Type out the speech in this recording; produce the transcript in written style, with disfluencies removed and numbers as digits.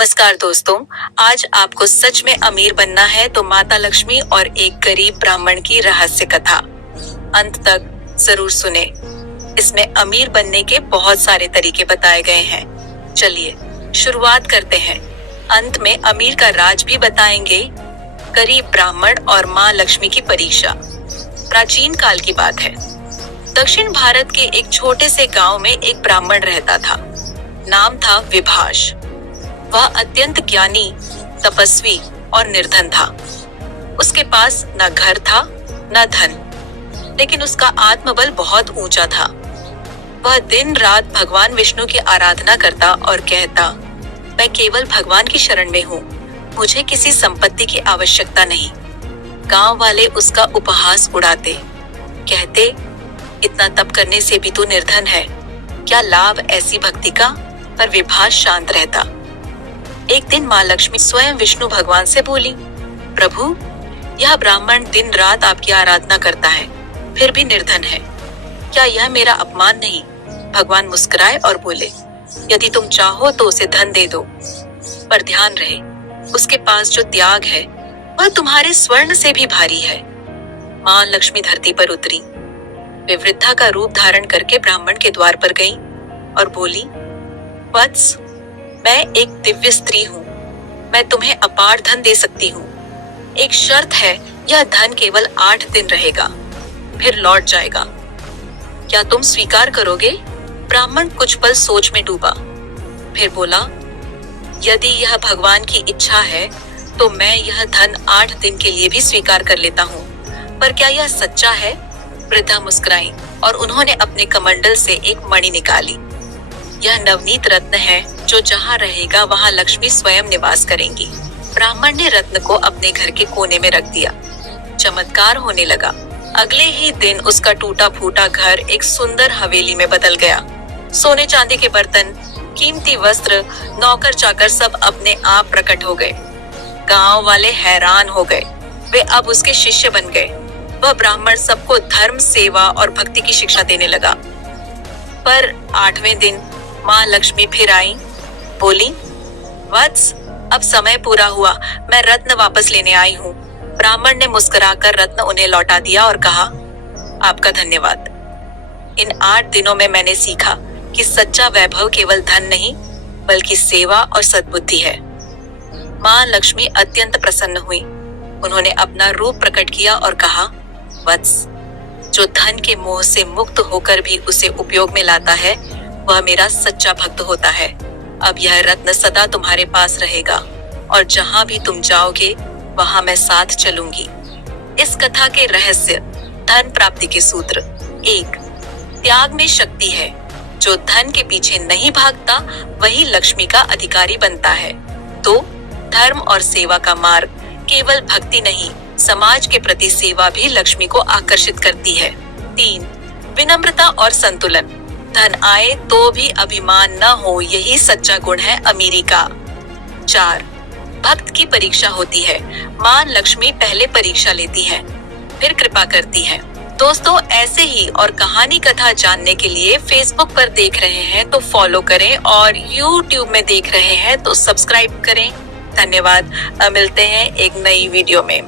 नमस्कार दोस्तों, आज आपको सच में अमीर बनना है तो माता लक्ष्मी और एक गरीब ब्राह्मण की रहस्य कथा अंत तक जरूर सुने। इसमें अमीर बनने के बहुत सारे तरीके बताए गए हैं। चलिए शुरुआत करते हैं। अंत में अमीर का राज भी बताएंगे, गरीब ब्राह्मण और माँ लक्ष्मी की परीक्षा। प्राचीन काल की बात है। दक्षिण भारत के एक छोटे से गांव में एक ब्राह्मण रहता था। नाम था विभाष। वह अत्यंत ज्ञानी, तपस्वी और निर्धन था। उसके पास न घर था न धन, लेकिन उसका आत्मबल बहुत ऊंचा था। वह दिन रात भगवान विष्णु की आराधना करता और कहता, मैं केवल भगवान की शरण में हूँ, मुझे किसी संपत्ति की आवश्यकता नहीं। गांव वाले उसका उपहास उड़ाते, कहते, इतना तप करने से भी तू निर्धन है, क्या लाभ ऐसी भक्ति का। पर विभाष शांत रहता। एक दिन माँ लक्ष्मी स्वयं विष्णु भगवान से बोली, प्रभु, यह ब्राह्मण दिन रात आपकी आराधना करता है, फिर भी निर्धन है, क्या यह मेरा अपमान नहीं। भगवान मुस्कुराए और बोले, यदि तुम चाहो तो उसे धन दे दो, पर ध्यान रहे उसके पास जो त्याग है वह तुम्हारे स्वर्ण से भी भारी है। माँ लक्ष्मी धरती पर उतरी। वे वृद्धा का रूप धारण करके ब्राह्मण के द्वार पर गई और बोली, वत्स, मैं एक दिव्य स्त्री हूँ, मैं तुम्हें अपार धन दे सकती हूँ। एक शर्त है, यह धन केवल 8 दिन रहेगा, फिर लौट जाएगा। क्या तुम स्वीकार करोगे। ब्राह्मण कुछ पल सोच में डूबा, फिर बोला, यदि यह भगवान की इच्छा है तो मैं यह धन 8 दिन के लिए भी स्वीकार कर लेता हूँ, पर क्या यह सच्चा है। वृद्धा मुस्कुराई और उन्होंने अपने कमंडल से एक मणि निकाली। यह नवनीत रत्न है, जो जहाँ रहेगा वहाँ लक्ष्मी स्वयं निवास करेंगी। ब्राह्मण ने रत्न को अपने घर के कोने में रख दिया। चमत्कार होने लगा। अगले ही दिन उसका टूटा फूटा घर एक सुंदर हवेली में बदल गया। सोने चांदी के बर्तन, कीमती वस्त्र, नौकर चाकर सब अपने आप प्रकट हो गए। गांव वाले हैरान हो गए। वे अब उसके शिष्य बन गए। वह ब्राह्मण सबको धर्म, सेवा और भक्ति की शिक्षा देने लगा। पर 8वें दिन माँ लक्ष्मी फिर आई, बोली, वत्स, अब समय पूरा हुआ, मैं रत्न वापस लेने आई हूँ। ब्राह्मण ने मुस्कुराकर रत्न उन्हें लौटा दिया और कहा, आपका धन्यवाद। इन 8 दिनों में मैंने सीखा कि सच्चा वैभव केवल धन नहीं, बल्कि सेवा और सद्बुद्धि है। माँ लक्ष्मी अत्यंत प्रसन्न हुई। उन्होंने अपना रूप प्रकट किया और कहा, वत्स, जो धन के मोह से मुक्त होकर भी उसे उपयोग में लाता है, वह मेरा सच्चा भक्त होता है। अब यह रत्न सदा तुम्हारे पास रहेगा और जहाँ भी तुम जाओगे वहाँ मैं साथ चलूंगी। इस कथा के रहस्य, धन प्राप्ति के सूत्र। 1. त्याग में शक्ति है। जो धन के पीछे नहीं भागता वही लक्ष्मी का अधिकारी बनता है। 2. धर्म और सेवा का मार्ग। केवल भक्ति नहीं, समाज के प्रति सेवा भी लक्ष्मी को आकर्षित करती है। 3. विनम्रता और संतुलन। धन आए तो भी अभिमान न हो, यही सच्चा गुण है अमीरी का। 4. भक्त की परीक्षा होती है। माँ लक्ष्मी पहले परीक्षा लेती है, फिर कृपा करती है। दोस्तों, ऐसे ही और कहानी कथा जानने के लिए फेसबुक पर देख रहे हैं तो फॉलो करें और यूट्यूब में देख रहे हैं तो सब्सक्राइब करें। धन्यवाद। मिलते हैं एक नई वीडियो में।